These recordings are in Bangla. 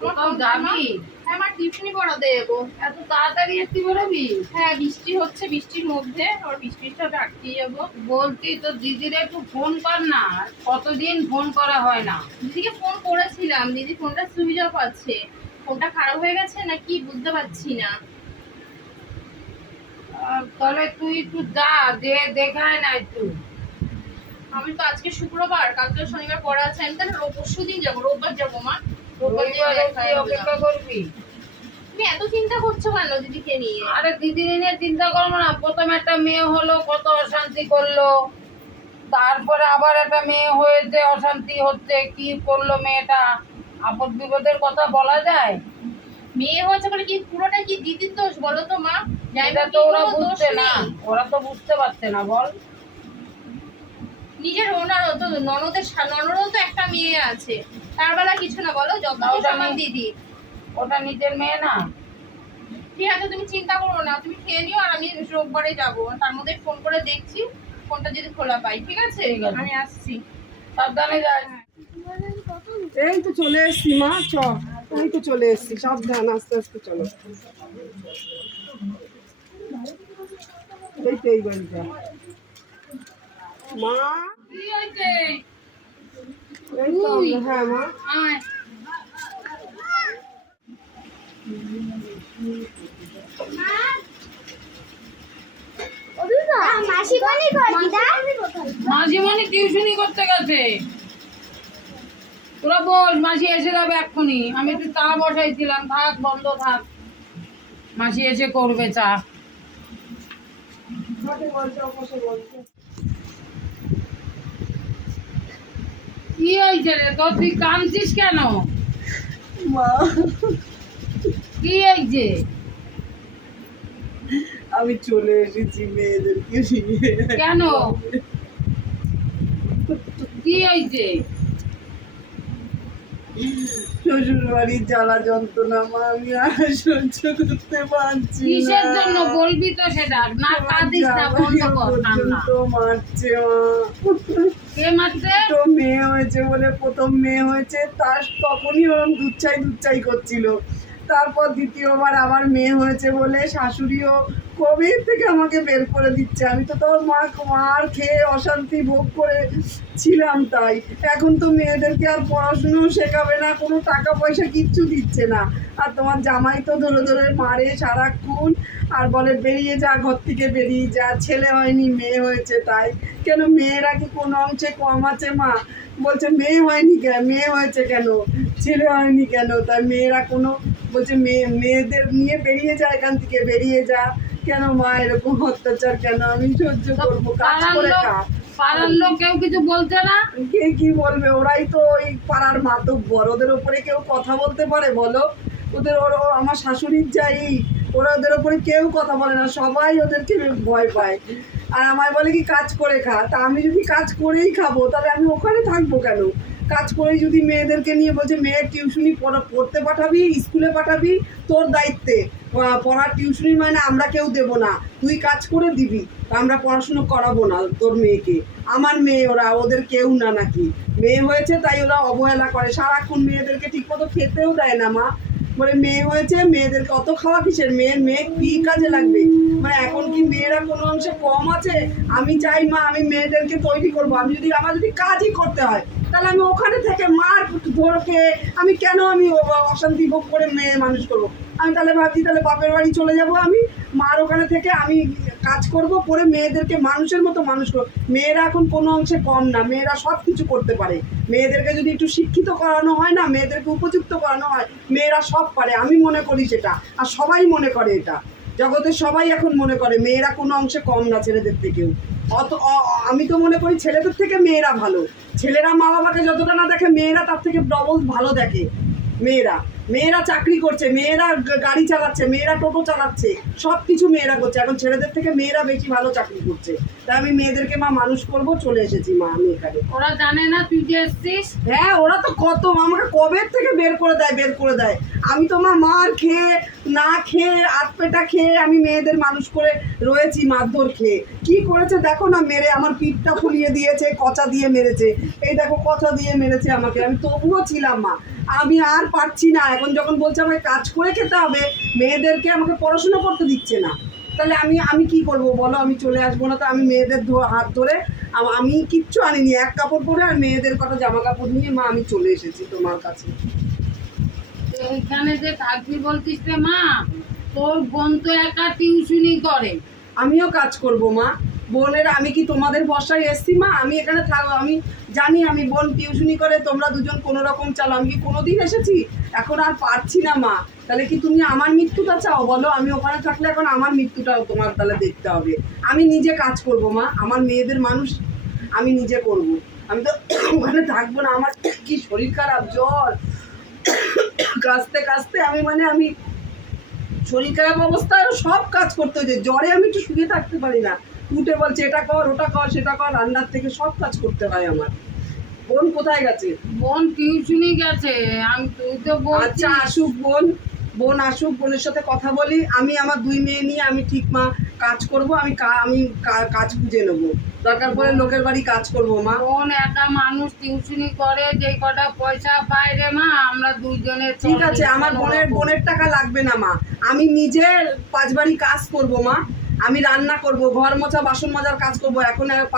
কোথাও যাবি হ্যাঁ আমার টিউশনি পড়াতে যাব এত তাড়াতাড়ি একটু বেরোবি হ্যাঁ বৃষ্টি হচ্ছে বৃষ্টির মধ্যে। আর বৃষ্টিটা আটকে যাব। বলতি তো দিদির একটু ফোন কর না। কতদিন ফোন করা হয় না? দিদিকে ফোন করেছিলাম। দিদি ফোনটা সুইচ অফ আছে। ফোনটা খারাপ হয়ে গেছে না কি বুঝতে পারছি না। তাহলে তুই একটু যা যে দেখায় না একটু। আমি তো আজকে শুক্রবার কালকে শনিবার পড়া আছে। আমি তাহলে পরশু দিন যাব রোববার যাব মা। অপেক্ষা করবি? তুমি এত চিন্তা করছ কেন দিদিকে নিয়ে? আরে দিদি নিয়ে চিন্তা করব না। প্রথম একটা মেয়ে হলো কত অশান্তি করল। তারপরে আবার একটা মেয়ে হয়েছে অশান্তি হচ্ছে কি করল মেয়েটা? আপদ বিপদের কথা বলা যায়? মেয়ে হয়েছে বলে কি পুরোটা কি দিদির দোষ বলো তো মা? এটা তো ওরা বুঝছে না। ওরা তো বুঝতে পারছে না বল। নিজের ওনার তো ননদের সা- ননদেরও তো একটা মেয়ে আছে। তার বেলা কিছু না বলো যত আমার দিদি ওটা নিজের মেয়ে না। ঠিক আছে তুমি চিন্তা করো না তুমি খেয়ে নিও আর আমি রোববারে যাব। তার মধ্যে ফোন করে দেখছি ফোনটা যদি খোলা পাই ঠিক আছে? আমি আসছি। সাবধানে যাস এই তো চলে এসছি মা চ। এই তো চলে এসছি সাবধান আস্তে আস্তে চলো। এই তো এই বাড়িটা। মা? হ্যাঁ মা। মাঝিমণি টিউশনি করতে গেছে। তোরা বল মাসি এসে যাবে এক্ষুনি। আমি একটু চা বসাইছিলাম থাক বন্ধ থাক। মাসি এসে করবে চা বসে বলছে কি হয়েছে রে? তুই কাঁদছিস কেন? মা। কি হয়েছে? আমি চলে এসেছি মেয়েদেরকে নিয়ে। কেন? কি হয়েছে? শ্বশুর বাড়ির জ্বালা যন্ত্রণা মা আমি আর সহ্য করতে পারছি কিসের জন্য বলবি তো সেটা? না কাঁদিস না বন্ধ কর মারছে মা। কে মারছে? তো মেয়ে হয়েছে বলে প্রথম মেয়ে হয়েছে, তার তখনই ওরকম দুচ্ছাই দুচ্ছাই করছিল। তারপর দ্বিতীয়বার আবার মেয়ে হয়েছে বলে শাশুড়িও কবে থেকে আমাকে বের করে দিচ্ছে? আমি তো তোর মা মার খেয়ে অশান্তি ভোগ করে ছিলাম তাই। এখন তো মেয়েদেরকে আর পড়াশুনো শেখাবে না, কোনো টাকা পয়সা কিচ্ছু দিচ্ছে না। আর তোমার জামাই তো ধরে ধরে মারে সারাক্ষণ আর বলে, বেরিয়ে যা, ঘর থেকে বেরিয়ে যা। ছেলে হয়নি, মেয়ে হয়েছে তাই। কেন মেয়েরা কি কোনো অংশে কম আছে মা? বলছে, মেয়ে হয়নি কেন মেয়ে হয়েছে কেন? ছেলে হয়নি কেন? তাই মেয়েরা কোনো, বলছে, মেয়ে, মেয়েদের নিয়ে বেরিয়ে যা, এখান থেকে বেরিয়ে যা। কেন মা এরকম অত্যাচার কেন? আমি সহ্য করব কাজ করে খা পাড়ার লোক কেউ কিছু বলছে না? কে কি বলবে? ওরাই তো ওই পাড়ার মাতব্বর ওদের ওপরে কেউ কথা বলতে পারে বলো? ওদের ওর আমার শাশুড়ির যাই ওরা ওদের ওপরে কেউ কথা বলে না সবাই ওদেরকে ভয় পায়। আর আমায় বলে কি কাজ করে খা। তা আমি যদি কাজ করেই খাব তাহলে আমি ওখানে থাকব কেন? কাজ করেই যদি মেয়েদেরকে নিয়ে বলছে মেয়ের টিউশনি পড়তে পাঠাবি, স্কুলে পাঠাবি, তোর দায়িত্বে। পড়ার টিউশনি মানে আমরা কেউ দেবো না। তুই কাজ করে দিবি, আমরা পড়াশুনো করাবো না তোর মেয়েকে। আমার মেয়ে, ওরা, ওদের কেউ না নাকি। মেয়ে হয়েছে, তাই ওরা অবহেলা করে। সারাক্ষণ মেয়েদেরকে ঠিকমতো খেতেও দেয় না মা। বলে, মেয়ে হয়েছে, মেয়েদেরকে অত খাওয়া কিসের? মেয়ের মেয়ে কি কাজে লাগবে? মানে এখন কি মেয়েরা কোনো অংশে কম আছে? আমি চাই মা, আমি মেয়েদেরকে তৈরি করব। আমি যদি, আমার যদি কাজই করতে হয় তাহলে আমি ওখানে থেকে মার ধরকে আমি কেন আমি অশান্তি ভোগ করে মেয়ে মানুষ করব? আমি তাহলে ভাবছি তাহলে বাপের বাড়ি চলে যাব আমি, মার ওখানে থেকে আমি কাজ করব করে মেয়েদেরকে মানুষের মতো মানুষ করব। মেয়েরা এখন কোনো অংশে কম না, মেয়েরা সব কিছু করতে পারে। মেয়েদেরকে যদি একটু শিক্ষিত করানো হয় না, মেয়েদেরকে উপযুক্ত করানো হয়, মেয়েরা সব পারে। আমি মনে করি সেটা, আর সবাই মনে করে এটা। জগতের সবাই এখন মনে করে, মেয়েরা কোনো অংশে কম না ছেলেদের থেকেও। অত আমি তো মনে করি ছেলেদের থেকে মেয়েরা ভালো। ছেলেরা মা বাবাকে যতটা না দেখে, মেয়েরা তার থেকে ডবল ভালো দেখে, মেয়েরা। মেয়েরা চাকরি করছে মেয়েরা গাড়ি চালাচ্ছে মেয়েরা টোটো চালাচ্ছে সব কিছু মেয়েরা করছে। এখন ছেলেদের থেকে মেয়েরা বেশি ভালো চাকরি করছে। তাই আমি মেয়েদেরকে মা মানুষ করব চলে এসেছি মা আমি এখানে। ওরা জানে না তুই যে এসছিস? হ্যাঁ ওরা তো কত আমাকে কবে থেকে বের করে দেয় বের করে দেয়? আমি তো মা মার খেয়ে না খেয়ে আট পেটা খেয়ে আমি মেয়েদের মানুষ করে রয়েছি মারধর খেয়ে। কি করেছে দেখো না মেরে আমার পিঠটা ফুলিয়ে দিয়েছে কচা দিয়ে মেরেছে। এই দেখো কচা দিয়ে মেরেছে আমাকে। আমি তবুও ছিলাম মা। আমি আর পারছি না। এখন যখন বলছে আমাকে কাজ করে খেতে হবে, মেয়েদেরকে আমাকে পড়াশুনো করতে দিচ্ছে না। তাহলে আমি আমি কি করব বলো? আমি চলে আসব না তো আমি মেয়েদের হাত ধরে আমি কিচ্ছু আনিনি। এক কাপড় পরে আর মেয়েদের কটা জামা কাপড় নিয়ে মা, আমি চলে এসেছি তোমার কাছে। এইখানে যে থাকবি বলছিস রে মা, তোর বোন তো একা টিউশনি করে। আমিও কাজ করব, মা। বোনের, আমি কি তোমাদের ভরসায় এসছি, মা? আমি এখানে থাক আমি জানি, আমি বোন টিউশনি করে তোমরা দুজন কোনো রকম চালো আমি কি কোনো দিন এসেছি? এখন আর পারছি না, মা। তাহলে কি তুমি আমার মৃত্যুটা চাও? বলো, আমি ওখানে থাকলে এখন আমার মৃত্যুটাও তোমার তাহলে দেখতে হবে। আমি নিজে কাজ করব, মা। আমার মেয়েদের মানুষ আমি নিজে করব। আমি তো ওখানে থাকব না, আমার কি শরীর খারাপ? জ্বর। কাঁচতে কাঁচতে আমি মানে আমি শরীর খারাপ অবস্থায় সব কাজ করতে হয়েছে। জ্বরে আমি একটু শুয়ে থাকতে পারি না। উঠে বলছে এটা কর ওটা কর সেটা কর রান্নার থেকে সব কাজ করতে হয় আমার। বোন কোথায় গেছে? বোন টিউশনি গেছে আমি তুই তো আচ্ছা আসুক বোন বোন আসুক বোনের সাথে কথা বলি। আমি আমার দুই মেয়ে নিয়ে আমি ঠিক মা কাজ করব আমি আমি কাজ খুঁজে নেব। দরকার পড়ে লোকের বাড়ি কাজ করব মা। বোন একা মানুষ টিউশনি করে যে কটা পয়সা পায় রে মা আমরা দুইজনে ঠিক আছে আমার বোনের বোনের টাকা লাগবে না মা। আমি নিজে পাঁচ বাড়ি কাজ করব মা। আমি রান্না করব ঘর মোছা বাসন মাজার কাজ করব। এখন এক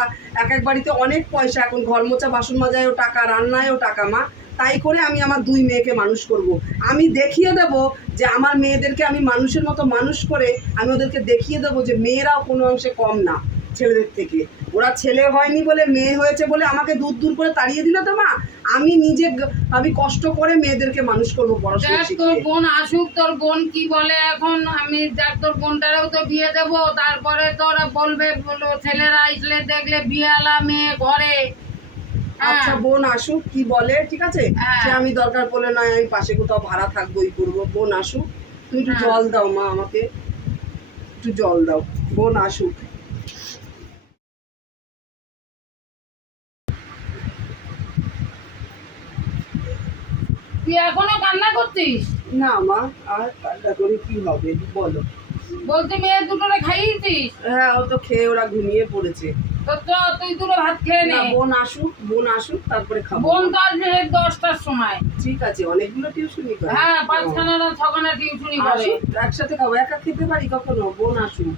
এক এক বাড়িতে অনেক পয়সা এখন ঘর মোছা বাসন মাজায়ও টাকা রান্নায়ও টাকা মা। তাই করে আমি আমার দুই মেয়েকে মানুষ করব। আমি দেখিয়ে দেব যে আমার মেয়েদেরকে আমি মানুষের মতো মানুষ করে আমি ওদেরকে দেখিয়ে দেবো যে মেয়েরাও কোনো অংশে কম না। ছেলেদের থেকে। ওরা ছেলে হয়নি বলে মেয়ে হয়েছে বলে আমাকে দূর দূর করে তাড়িয়ে দিল তো মা? আমি নিজে আমি কষ্ট করে মেয়েদেরকে মানুষ করব পড়াশোনা তোর বোন আসুক তোর বোন কি বলে এখন? আমি দেখ তোর বোনটারও তো বিয়ে দেবো তারপরে তোরা বলবে বলো ছেলেরা আসলে দেখলে বিয়েলা মেয়ে ঘরে। হ্যাঁ। আচ্ছা বোন আসুক কি বলে ঠিক আছে? হ্যাঁ। সে আমি দরকার পড়লে নয় আমি পাশে কোথাও ভাড়া থাকব ই করব। বোন আসুক তুই একটু হ্যাঁ। জল দাও মা আমাকে। একটু জল দাও। বোন আসুক। তুই এখনও কান্না করছিস? না মা আর কান্না করে কি হবে? বলো। বলতে মেয়ে দুটোরে খাইয়েছিস? হ্যাঁ ও তো খেয়ে ওরা ঘুমিয়ে পড়েছে। তো তুই দুটো ভাত খেয়ে নে বোন আসুক বোন আসুক তারপরে খাব। বোন তো আসবে দশটার সময়। ঠিক আছে অনেকগুলো টিউশনই করে। হ্যাঁ পাঁচখানা না ছখানা টিউশনি করে। একসাথে খাব। একা খেতে পারি কখনো? বোন আসুক।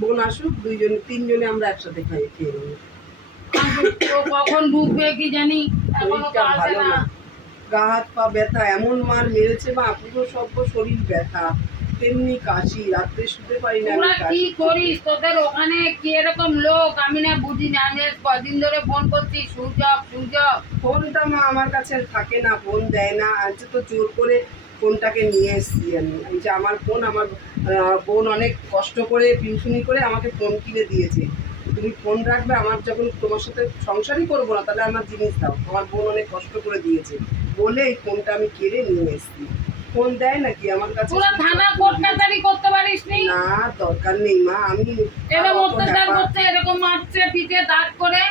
বোন আসুক দুইজনে তিনজনে আমরা একসাথে খাই খেয়ে নেব। কখন ঢুকবে কি জানি? এখনও না। না। গা হাত পা ব্যথা এমন মার মেরেছে মা পুরো সব শরীর ব্যথা। তেমনি কাশি রাত্রে শুতে পারি না কি করিস? তোদের ওখানে কি এরকম লোক? আমি না বুঝি না আমি কদিন ধরে ফোন করছি। সুইচ অফ ফোনটা মা আমার কাছে থাকে না ফোন দেয় না। আজ তো জোর করে ফোনটাকে নিয়ে এসেছি আমি। আমি যে আমার ফোন আমার বোন অনেক কষ্ট করে টিউশনি করে আমাকে ফোন কিনে দিয়েছে। তুমি ফোন রাখবে আমার যখন তোমার সাথে সংসারই করব না তাহলে আমার জিনিস দাও। আমার বোন অনেক কষ্ট করে দিয়েছে। বলে এই ফোনটা আমি কেড়ে নিয়ে এসেছি। ফোন দেয় নাকি আমার কাছে? তোরা থানা কোর্ট কাছারি করতে পারিস নি? না দরকার নেই মা আমি এরকম অত অত্যাচার ব্যাপার- এরকম মারছে পিঠে দাগ করে।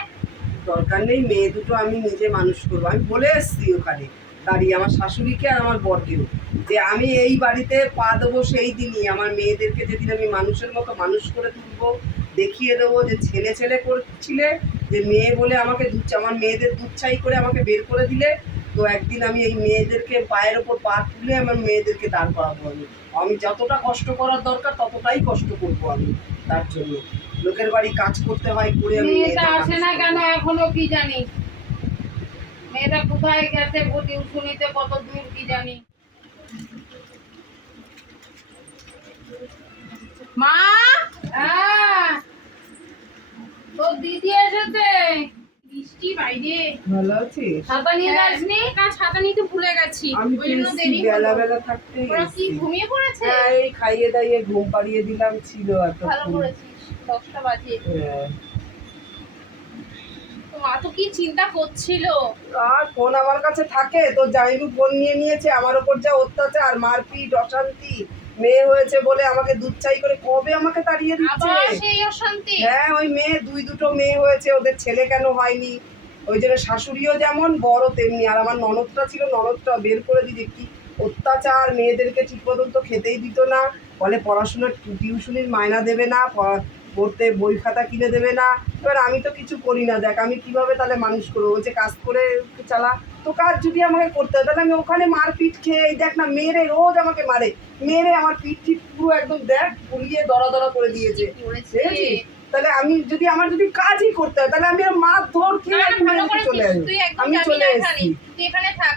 দরকার নেই মেয়ে দুটো আমি নিজে মানুষ করব। আমি বলে এসছি ওখানে দাঁড়িয়ে আমার শাশুড়িকে আর আমার বরকেও যে আমি এই বাড়িতে পা দেবো সেই দিনই। আমার মেয়েদেরকে যেদিন আমি মানুষের মতো মানুষ করে তুলবো দেখিয়ে দেবো যে ছেলে ছেলে করছিলে যে মেয়ে বলে আমাকে দুধ আমার মেয়েদের দুধ ছাই করে আমাকে বের করে দিলে তো একদিন আমি এই মেয়েদেরকে পায়ের ওপর পা তুলে আমার মেয়েদেরকে দাঁড় করাবো আমি। আমি যতটা কষ্ট করার দরকার ততটাই কষ্ট করব আমি তার জন্য। লোকের বাড়ি কাজ করতে হয় করে আমি আসে না কেন এখনও কি জানি? মেয়েটা কোথায় গেছে টিউশনিতে কত দূর কি জানি মা হ্যাঁ তোর দিদি এসেছে বৃষ্টি বাইরে ভালো আছিস? ছাতা নিয়ে যাসনি? না ছাতা নিতে ভুলে গেছি। আমি ওই জন্য পেয়েছি, দেরি বেলা বেলা থাকতে ওরা কি ঘুমিয়ে পড়েছে? হ্যাঁ এই খাইয়ে দাইয়ে ঘুম পাড়িয়ে দিলাম ছিল এত ভালো করেছিস দশটা বাজে। মা তো কি চিন্তা করছিল? আর ফোন আমার কাছে থাকে তো জাইনু ফোন নিয়ে নিয়েছে আমার ওপর যা অত্যাচার মারপিট অশান্তি মেয়ে হয়েছে বলে আমাকে দুধ চাই করে কবে আমাকে তাড়িয়ে দিচ্ছে? হ্যাঁ ওই মেয়ে দুই দুটো মেয়ে হয়েছে ওদের ছেলে কেন হয়নি? ওই জন্য শাশুড়িও যেমন বড় তেমনি। আর আমার ননদটা ছিল ননদটা বের করে দিদি কি অত্যাচার মেয়েদেরকে ঠিক মতন তো খেতেই দিত না। বলে পড়াশোনার টিউশনির মায়না দেবে না পড়তে বই খাতা কিনে দেবে না। এবার আমি তো কিছু করি না। দেখ আমি কীভাবে তাহলে মানুষ করব? বলছে কাজ করে চালা। তো কাজ যদি আমাকে করতে হয় তাহলে আমি ওখানে মারপিট খেয়ে এই দেখ না মেরে রোজ আমাকে মারে। মেরে আমার পিঠ টিঠ পুরো একদম দেখ পুড়িয়ে দরা দরা করে দিয়েছে? তাহলে আমি যদি আমার যদি কাজই করতে হয় তাহলে আমি আর মার ধর কি চলে। আসব তুই একদম আমি চলে। এসেছি তুই এখানে থাক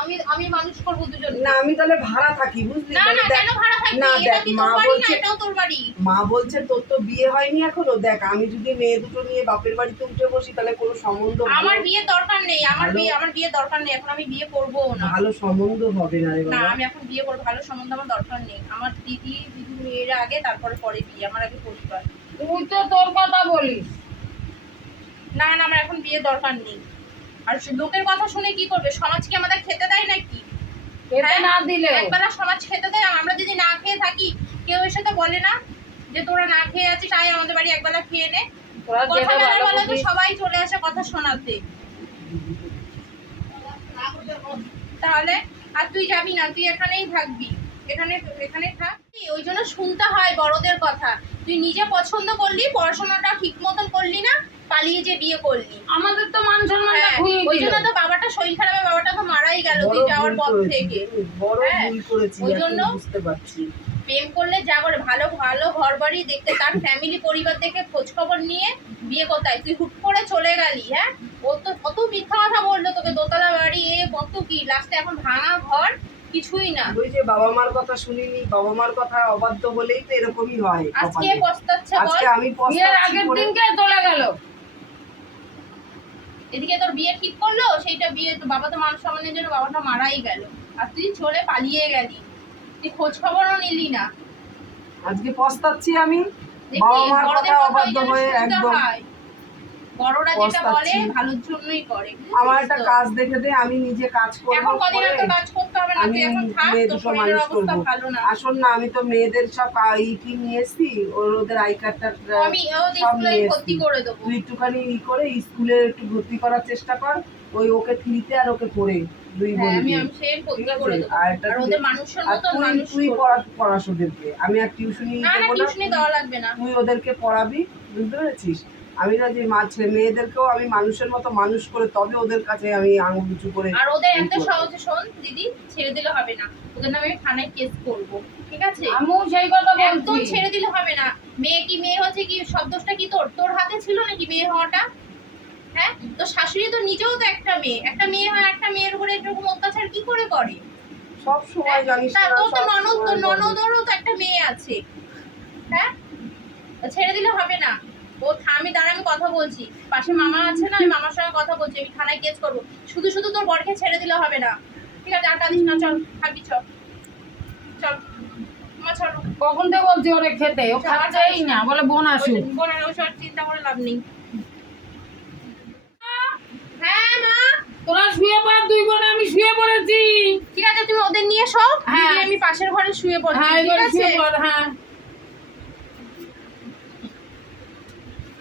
আমি আমি মানুষ করব দুজন। না আমি তাহলে ভাড়া থাকি বুঝলি? না না কেন ভাড়া থাকবি? না দেখ মা তোর বাড়ি বলছে এটাও তোর বাড়ি। মা বলছে তোর তো বিয়ে হয়নি এখনও। দেখ আমি যদি মেয়ে দুটো নিয়ে বাপের বাড়িতে উঠে বসি তাহলে কোনো সম্বন্ধ আমার বিয়ের দরকার নেই আমার বিয়ে আমার বিয়ের দরকার নেই এখন আমি বিয়ে করব না। ভালো সম্বন্ধ হবে না না আমি এখন বিয়ে করব ভালো সম্বন্ধ আমার দরকার নেই। আমার দিদি দিদি মেয়েরা আগে তারপরে পরে বিয়ে আমার আগে পরিবার। তুই তো তোর কথা বলিস। না না আমার এখন বিয়ে দরকার নেই। আর লোকের কথা শুনে কি করবে? সমাজ কি আমাদের খেতে দেয় নাকি? খেতে হ্যাঁ? না দিলে। একবেলা সমাজ খেতে দেয়। আমরা যদি না খেয়ে থাকি কেউ এসে তো বলে না যে তোরা না খেয়ে আছিস আয় আমাদের বাড়ি একবেলা খেয়ে নে। তোরা কথা বলার বলে তো সবাই চলে আসে কথা শোনাতে। তাহলে আর তুই যাবি না তুই এখানেই থাকবি। এখানে এখানে থাক। ওই জন্য শুনতে হয় বড়দের কথা। তুই নিজে পছন্দ করলি পড়াশোনাটা ঠিক মতন করলি না পালিয়ে যে বিয়ে করলি। আমাদের তো মান সম্মানটা হ্যাঁ, ওই জন্য তো বাবাটা শরীর খারাপে বাবাটা তো মারাই গেল তুই যাওয়ার পর থেকে। বড় হ্যাঁ, ওই জন্য- প্রেম করলে যা করে ভালো ভালো ঘর বাড়ি দেখতে তার ফ্যামিলি পরিবার দেখে খোঁজ খবর নিয়ে বিয়ে কোথায় তুই হুট করে চলে গেলি হ্যাঁ? ও তো কত মিথ্যা কথা বলল তোকে দোতলা বাড়ি এ কত কি? লাস্টে এখন ভাঙা ঘর কিছুই না। ওই যে বাবা মার কথা শুনিনি বাবা মার কথা অবাধ্য বলেই তো এরকমই হয় আজকে পস্তাচ্ছে বল। আজকে আমি বিয়ের পস্তাচ্ছি আগের দিনকে চলে গেল। এদিকে তোর বিয়ে ঠিক করল সেইটা বিয়ে তো বাবা তো মানুষ সম্মানের জন্য বাবাটা মারাই গেল। আর তুই চলে পালিয়ে গেলি। তুই খোঁজ খবরও নিলি না। আজকে পস্তাচ্ছি আমি। বাবা মার কথা অবাধ্য হয়ে একদম। বড়রা যেটা বলে ভালোর জন্যই করে। আমার একটা কাজ দেখে দে আমি নিজে কাজ করব এখন কদিন তো কাজ করতে হবে না তুই এখন থাক দুটো শরীরের অবস্থা ভালো না। আসুন না আমি তো মেয়েদের সব নিয়ে এসছি ওর ওদের আই কার্ডটা আমি ও স্কুলে ভর্তি করে দেবো। তুই একটুখানি ই করে স্কুলে একটু ভর্তি করার চেষ্টা কর ওই ওকে থ্রিতে আর ওকে ফোরে দুই হ্যাঁ তুই-। পড়া পড়াস ওদেরকে। আমি আর টিউশনি তুই ওদেরকে পড়াবি বুঝতে পেরেছিস? আমি না যে ছেলে মেয়েদেরকেও আমি মানুষের মতো মানুষ করে তবে ওদের কাছে আমি আঙুল উঁচু করে আর ওদের করব। সহজে শোন দিদি ছেড়ে দিলে হবে না। ওদের নামে আমি থানায় কেস করব ঠিক আছে? আমিও সেই কথা একদম ছেড়ে দিলে হবে না। মেয়ে কি মেয়ে হচ্ছে কি? সব দোষটা কি তোর? তোর হাতে ছিল নাকি মেয়ে হওয়াটা? হ্যাঁ? তো শাশুড়ি তো নিজেও তো একটা মেয়ে। একটা মেয়ে হয় একটা মেয়ের উপরে এরকম অত্যাচার কি করে করে? সব সময় জানিস তা না, তো ননদ ননদেরও তো একটা মেয়ে আছে। হ্যাঁ? ছেড়ে দিলে হবে না। ও আমি দাঁড়া আমি কথা বলছি। পাশে মামা আছে না আমি মামার সঙ্গে কথা বলছি আমি থানায় কেস করব। শুধু শুধু তোর বরকে ছেড়ে দিলে হবে না। ঠিক আছে আর কাঁদিস না চল থাকবি চল। চল কখন থেকে বলছি ওরে খেতে? ও খাচ্ছেই না। বলে বোন আসুক। বোনের ওসব চিন্তা করে লাভ নেই। হ্যাঁ মা? তোরা শুয়ে পড় দুই বোনে আমি শুয়ে পড়েছি। ঠিক আছে তুমি ওদের নিয়ে সব হ্যাঁ। আমি পাশের ঘরে শুয়ে পড়ছি হ্যাঁ ঠিক আছে? হ্যাঁ থাক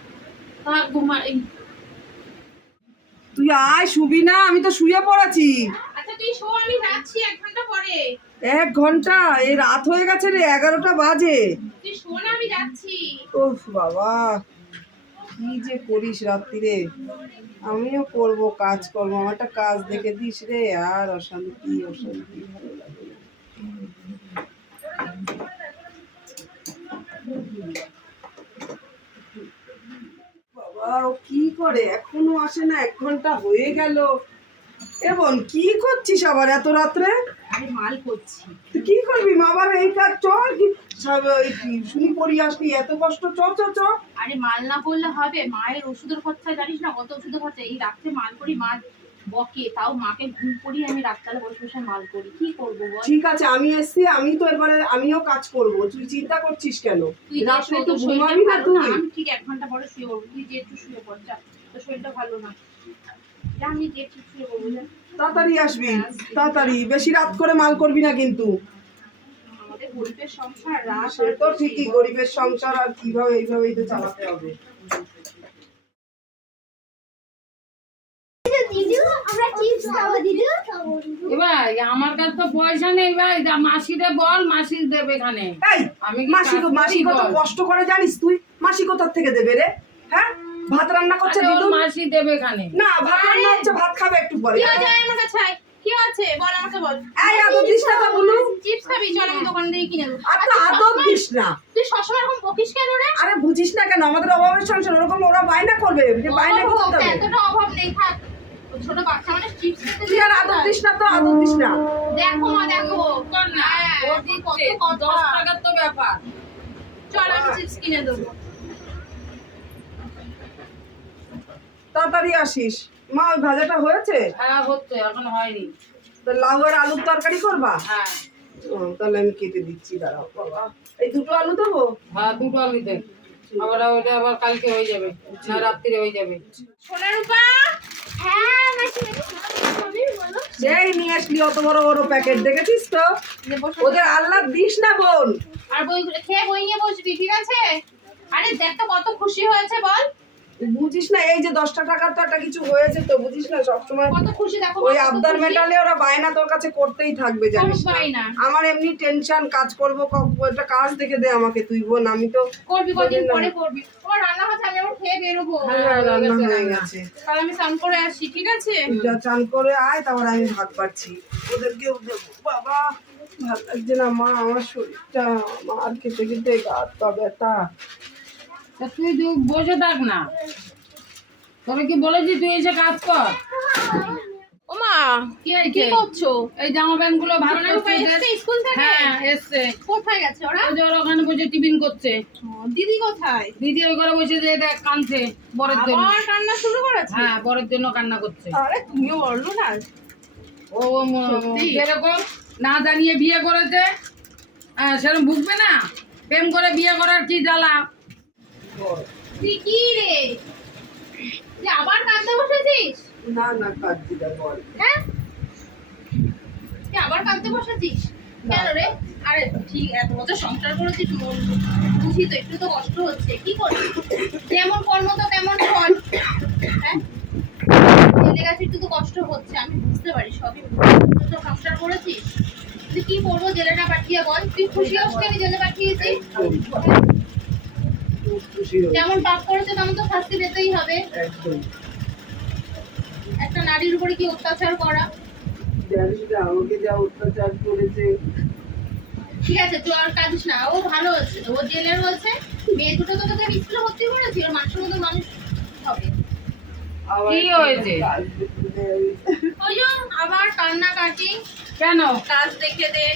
ঘুমাই তুই আয় শুবি না আমি তো শুয়ে পড়েছি। আচ্ছা তুই শো আমি যাচ্ছি এক ঘণ্টা পরে। এক ঘণ্টা? এই রাত হয়ে গেছে রে এগারোটা বাজে। তুই শো না আমি যাচ্ছি। ওফ বাবা কি যে করিস রাত্রিরে আমিও করব কাজ করব আমার একটা কাজ দেখে দিস রে আর অশান্তি অশান্তি ভালো লাগে না। ও কি করে? এখনও আসে না এক ঘণ্টা হয়ে গেল। এবং কি করছিস আবার এত রাত্রে? আরে মাল করছি। কি করবি? আবার এই কাজ চল কি ওই শুনি পড়ি আসলি এত কষ্ট চ চ চ। আরে মাল না করলে হবে মায়ের ওষুধের খরচা জানিস না কত ওষুধের খরচা? এই রাত্রে মাল করি মা বকে তাও মাকে ঘুম করি আমি রাত্রে বসে বসে মাল করি। কি করব বল? ঠিক আছে আমি এসছি আমি তো এবারে আমিও কাজ করব। তুই চিন্তা করছিস কেন? রাত্রে তো ঘুমাবি না তুই। আমি ঠিক এক ঘণ্টা পরে শুয়ে পড়ব। তুই যে একটু শুয়ে পড় যা তোর শরীরটা ভালো না। আমি যে ঠিক শুয়ে পড়ব তাড়াতাড়ি আসবি তাড়াতাড়ি। বেশি রাত করে মাল করবি না কিন্তু। আমাদের গরিবের সংসার রাত সে তো ঠিকই গরিবের সংসার আর কীভাবে এইভাবেই তো চালাতে হবে। এবার আমার কাছে তো পয়সা নেই ভাই যা মাসিরে বল মাসি দেবে এখানে। আমি মাসি মাসি কত কষ্ট করে জানিস তুই? মাসি কোথার থেকে দেবে রে? হ্যাঁ? ভাত রান্না করছে আরে মাসি দেবে এখানে। না ভাত রান্না হচ্ছে ভাত খাবে একটু পরে। কি আছে আমার কাছে কি আছে বল আমাকে বল। এই দিস না বলু। চিপস খাবি? চল আমি দোকান থেকে কিনে দেবো। দিস না। তুই সবসময় এরকম বকিস কেন রে? আরে বুঝিস না কেন? আমাদের অভাবের সংসার ওরকম ওরা বায়না করবে। যে বায়না করতে হবে। এতটা অভাব নেই থাক। ছোট বাচ্চা মানে চিপস তুই আর আদর দিস না তো আদর দিস না। দেখো মা দেখো। কর না। হ্যাঁ, ও দিচ্ছে। কথা। দশ টাকার তো ব্যাপার। চল আমি চিপস কিনে দেবো। তাড়াতাড়ি আসিস। মা ওই ভাজাটা হয়েছে? হ্যাঁ হচ্ছে এখন হয়নি। তা লাউ আর আলুর তরকারি করবা? হ্যাঁ। ও, তাহলে আমি কেটে দিচ্ছি দাঁড়াও বাবা। এই দুটো আলু দেবো? হ্যাঁ দুটো আলু দেখ আবার ওটা আবার কালকে হয়ে যাবে। না রাত্রিরে হয়ে যাবে। সোনা রূপা! সেই নিয়ে আসলি অত বড় বড় প্যাকেট দেখেছিস তো? ওদের আল্লাহ দিস না বোন। আর বইগুলো খেয়ে বই নিয়ে বসবি ঠিক আছে? আরে দেখ তো কত খুশি হয়েছে বল। বুঝিস না এই যে দশটা টাকার তো একটা কিছু হয়েছে তো বুঝিস না সবসময় কত খুশি দেখো ওই আবদার মেটালে ওরা বায়না তোর কাছে করতেই থাকবে জানিস আমার এমনি টেনশন কাজ করব একটা কাজ দেখে দে আমাকে তুই বোন আমি তো করবি কদিন পরে করবি। রান্না হচ্ছে আমি আবার খেয়ে বেরোবো। হ্যাঁ রান্না হয়ে গেছে। তাহলে আমি স্নান করে আসি ঠিক আছে? যা চান করে আয় তারপর আমি ভাত পাচ্ছি ওদেরকেও দেবো। বাবা ভালো লাগছে না মা আমার শরীরটা মার খেতে খেতে গা ব্যথা। তা তুই তুই বসে থাক না। তোরা কি বলেছি তুই এসে কাজ কর। ওমা কি কি করছ? এই জামা প্যান্টগুলো ভালো সোনা স্কুল থেকে? হ্যাঁ এসছে। কোথায় গেছে ওরা? ওই ওরা ওখানে বসে টিফিন করছে। দিদি কোথায়? দিদি ওই ঘরে বসে যে এটা কানছে বরের জন্য। আবার কান্না শুরু করেছে? হ্যাঁ বরের জন্য কান্না করছে। আরে তুমিও বলল না। ও ম- না জানিয়ে বিয়ে করেছে সেরকম ভুগবে না। প্রেম করে বিয়ে করার কি জ্বালা? তুই কি রে আবার কাঁদতে বসেছিস না বল হ্যাঁ তুই আবার কাঁদতে বসেছিস কেন রে আরে ঠিক এত বছর সংসার করেছিস মন বুঝি তো একটু তো কষ্ট হচ্ছে কি করবি যেমন কর্ম তো তেমন ফল হ্যাঁ জেলে গেছে একটু তো কষ্ট হচ্ছে আমি বুঝতে পারি সবই তুই তো সংসার করেছিস তুই কি করব জেলেটা পাঠিয়ে বল তুই খুশি হস আমি জেলে পাঠিয়েছি খুব খুশি হয়েছি যেমন পাপ করেছে তেমন তো শাস্তি পেতেই হবে। একটা নারীর উপরে কি অত্যাচার করা? আমাকে যা অত্যাচার করেছে। ঠিক আছে তুই আর কাঁদিস না। ও ভালো হচ্ছে ও জেলে রয়েছে। মেয়ে দুটো তো তোদের স্কুলে ভর্তি করেছি ওর মানুষের মতো মানুষ হবে। কি হয়েছে? কাজ ওই আবার কান্না কাটি। কেন? কাজ দেখে দে।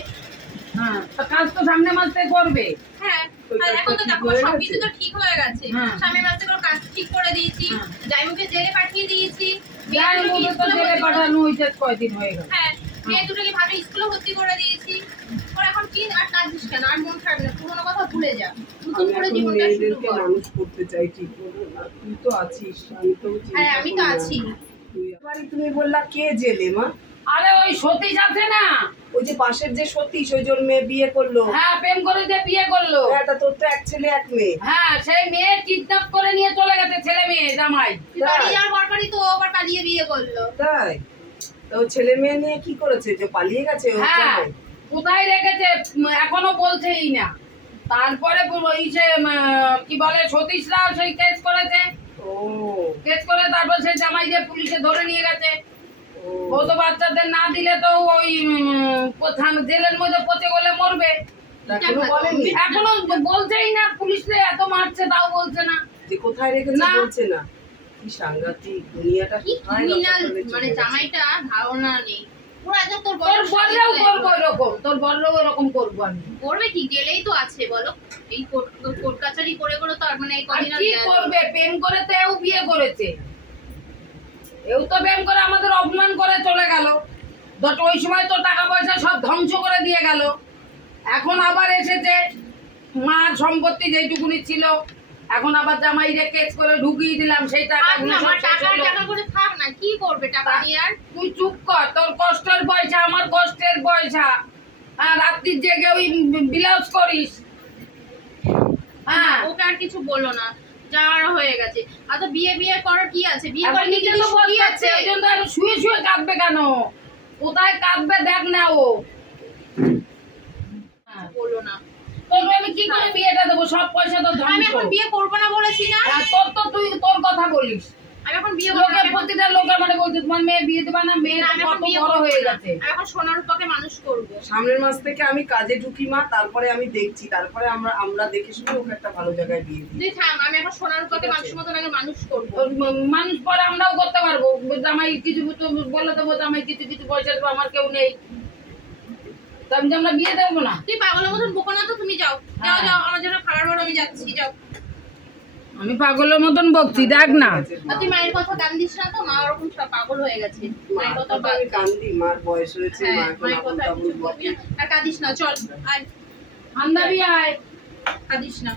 হ্যাঁ কাজ তো সামনে মাস করবে। হ্যাঁ আর এখন তো দেখো সবকিছু তো ঠিক হয়ে গেছে। হ্যাঁ। মাসে করে কাজ ঠিক করে দিয়েছি হ্যাঁ। জাইমুকে জেলে পাঠিয়ে দিয়েছি পাঠানো হয়েছে কয়দিন হয়ে গেল। হ্যাঁ মেয়ে দুটোকে ভালো স্কুলে ভর্তি করে দিয়েছি। ওর এখন কি আর কাঁদিস কেন? আর মন খারাপ না। পুরোনো কথা ভুলে যা। নতুন আমি করে জীবনটা শুরু কর। মানুষ করতে চাই ঠিক তুই তো আছিস আমি তো হ্যাঁ, আমি তো আছি। তুই তুমি বললা কে জেলে মা? আরে ওই সতীশ আছে না? ওই যে পাশের যে সতীশ ওই জন্য মেয়ে বিয়ে করল। হ্যাঁ প্রেম করে যে বিয়ে করল। একটা তোর তো এক ছেলে এক মেয়ে। হ্যাঁ সেই মেয়ে কিডন্যাপ করে নিয়ে চলে গেছে ছেলে মেয়ে জামাই। বাড়ি যাওয়ার পরপরই তো ও আবার পালিয়ে বিয়ে করল। তাই? তো ছেলে মেয়ে নিয়ে কি করেছে? যে পালিয়ে গেছে ও হ্যাঁ কোথায় রেখেছে? এখনও বলছেই না। তারপরে ওই যে কি বলে সতীশরা সেই কেস করেছে। ও। কেস করে তারপর সেই জামাই যে পুলিশে ধরে নিয়ে গেছে। তো বাচ্চাদের না দিলে তো ওই জেলের মধ্যে পচে গেলে মরবে। এখনও বলছেই না পুলিশে এত মারছে তাও বলছে না। যে কোথায় রেখেছে না। বলছে না। কি সাংঘাতিক দুনিয়াটা মানে জামাইটা ধারণা নেই। পুরো একদম তোর তোর করব এরকম তোর বললেও এরকম করব আমি। করবে কি? জেলেই তো আছে বলো। এই কোর্ট কোর্ট কাছারি করে করে তো আর মানে কি করবে? প্রেম করে তো এও বিয়ে করেছে। এও তো প্রেম করে আমাদের অপমান করে চলে গেল। ধর ওই সময় তো টাকা পয়সা সব ধ্বংস করে দিয়ে গেল। এখন আবার এসেছে মার সম্পত্তি যেইটুকুনি ছিল। এখন আবার জামাই রে কেস করে ঢুকিয়ে দিলাম সেই টাকা করে থাক না কি করবে টাকা নিয়ে আর? তুই চুপ কর তোর কষ্টের পয়সা আমার কষ্টের পয়সা। আর রাত্রি জেগে ওই বিলাস করিস। হ্যাঁ। ওকে আর কিছু বলো না। হয়ে গেছে। আর তো বিয়ে বিয়ে করার কি আছে? বিয়ে করে নিজে তো বসে আছে? ওই জন্য শুয়ে শুয়ে কাঁদবে কেন? কোথায় কাঁদবে দেখ না ও। বলো না। তোকে আমি কি করে বিয়েটা দেবো? সব পয়সা তো আমি এখন বিয়ে করব না বলেছি না? তোর তো তুই তোর কথা বলিস। আমি এখন বিয়ে করব লোকে লোকের বলছে তোমার মেয়ে বিয়ে দেবা না মেয়ে না, আমি এখন কত বিয়ে বড় করব গেছে। আমি সোনার উপকে মানুষ করব। সামনের মাস থেকে আমি কাজে ঢুকি মা তারপরে আমি দেখছি তারপরে আমরা আমরা দেখে শুনে ওকে একটা ভালো জায়গায় বিয়ে দিই। আমি এখন সোনার উপকে ঠিক মানুষের মতন আগে মানুষ করব। মানুষ পরে আমরাও করতে পারব। জামাই কিছু কিছু বলে দেবো জামাই কিছু কিছু পয়সা দেবো আমার কেউ নেই। আমি যে আমরা বিয়ে দেবো না? তুই পাগলের মতন বোকো না তো তুমি যাও। যাও হ্যাঁ। যাও আমার জন্য খাবার বারো আমি যাচ্ছি যাও। আমি পাগলের মতন বকছি দেখ না। তুই মায়ের কথা কান দিস না তো? মা ওরকম সব পাগল হয়ে গেছে। মায়ের কথা কান্দি মার বয়স হয়েছে হ্যাঁ মায়ের কথা কিছু বলবি। আর কাঁদিস না চল আয়। আন্দাবি আয়। কাঁদিস না।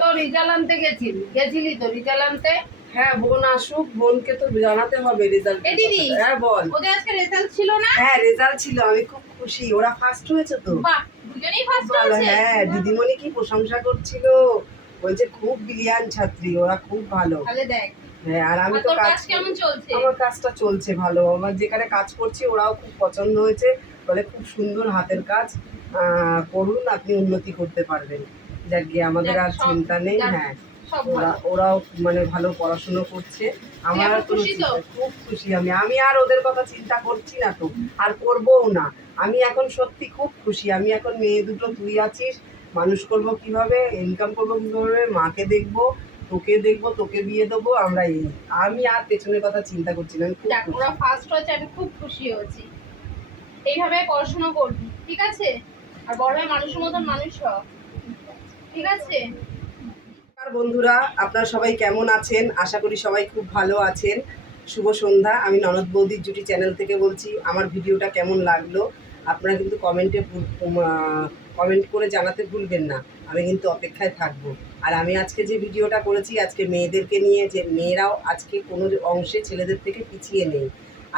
তো রিজাল আনতে গেছিলি গেছিলি তো রিজাল আনতে? হ্যাঁ বোন আসুক বোনকে তো জানাতে হবে রেজাল্ট এ দিদি। হ্যাঁ বল। ওদের আজকে রেজাল্ট ছিল না? হ্যাঁ রেজাল্ট ছিল আমি খুব খুশি। ওরা ফার্স্ট হয়েছে তো। বাহ দুজনেই ফার্স্ট হয়েছে? হ্যাঁ দিদিমণি কি প্রশংসা করছিল? বলছে খুব বিলিয়ান ছাত্রী ওরা খুব ভালো। তাহলে দেখ। হ্যাঁ আর আমি তো কাজ কেমন চলছে? আমার কাজটা চলছে ভালো। আমার যেখানে কাজ করছি ওরাও খুব পছন্দ হয়েছে। বলে খুব সুন্দর হাতের কাজ। আহ, করুন আপনি উন্নতি করতে পারবেন। যাক গিয়ে আমাদের আর চিন্তা নেই হ্যাঁ। ওরা ওরাও মানে ভালো পড়াশুনো করছে। আমার কোনো খুব খুশি আমি। আমি আর ওদের কথা চিন্তা করছি না তো আর করবও না। আমি এখন সত্যি খুব খুশি। আমি এখন মেয়ে দুটো তুই আছিস মানুষ করব কীভাবে ইনকাম করব কীভাবে মাকে দেখব তোকে দেখব তোকে বিয়ে দেবো আমরা এই। আমি আর পেছনের কথা চিন্তা করছি না। ওরা ফার্স্ট হয়েছে আমি খুব খুশি হয়েছি। এইভাবে পড়াশোনা করবি ঠিক আছে? আর বড় হয়ে মানুষের মতন মানুষ হ। ঠিক আছে? বন্ধুরা, আপনারা সবাই কেমন আছেন? আশা করি সবাই খুব ভালো আছেন। শুভ সন্ধ্যা, আমি ননদ বৌদির জুটি চ্যানেল থেকে বলছি, আমার ভিডিওটা কেমন লাগল? আপনারা কিন্তু কমেন্টে কমেন্ট করে জানাতে ভুলবেন না। আমি কিন্তু অপেক্ষায় থাকব। আর আমি আজকে যে ভিডিওটা করেছি, আজকে মেয়েদেরকে নিয়ে যে মেয়েরাও আজকে কোনো অংশে ছেলেদের থেকে পিছিয়ে নেই।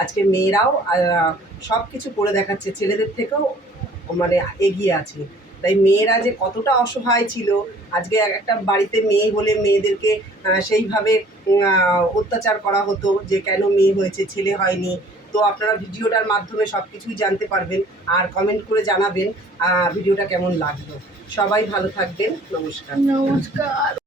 আজকে মেয়েরাও সব কিছু করে দেখাচ্ছে। ছেলেদের থেকেও মানে এগিয়ে আছে। তাই মেয়েরা যে কতটা অসহায় ছিল, আজকে এক একটা বাড়িতে মেয়ে হলে মেয়েদেরকে সেইভাবে অত্যাচার করা হতো যে কেন মেয়ে হয়েছে, ছেলে হয়নি। তো আপনারা ভিডিওটার মাধ্যমে সব কিছুই জানতে পারবেন আর কমেন্ট করে জানাবেন ভিডিওটা কেমন লাগল। সবাই ভালো থাকবেন, নমস্কার। নমস্কার।